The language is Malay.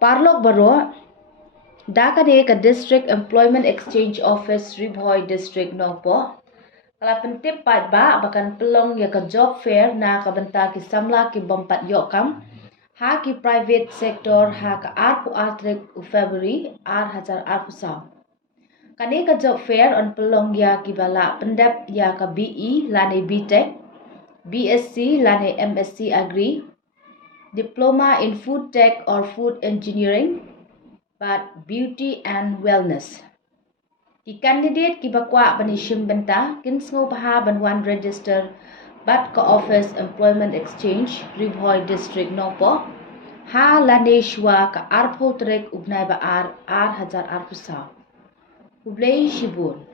Parlok baro dakane ka District Employment Exchange Office Bhoi District Nongpo. Kala pentip pat ba bakan pelong ya ka job fair na kabanta ki samla ki bompat yokam ha ki private sector ha ka arpu artrek u February hazar arpu saw. Kane ka job fair on pelong ya ki bala pendap ya ka BE lane BTech, BSc lane MSc Agri, Diploma in Food Tech or Food Engineering, but Beauty and Wellness. Ki candidate ki bakwa bani Jingpynbna kin sngo baha banwan register but ka Office Employment Exchange Bhoi District Nongpo ha lane shwa ka arpo trek ugnay ba ar hazar arpusaw. Hublay shibun.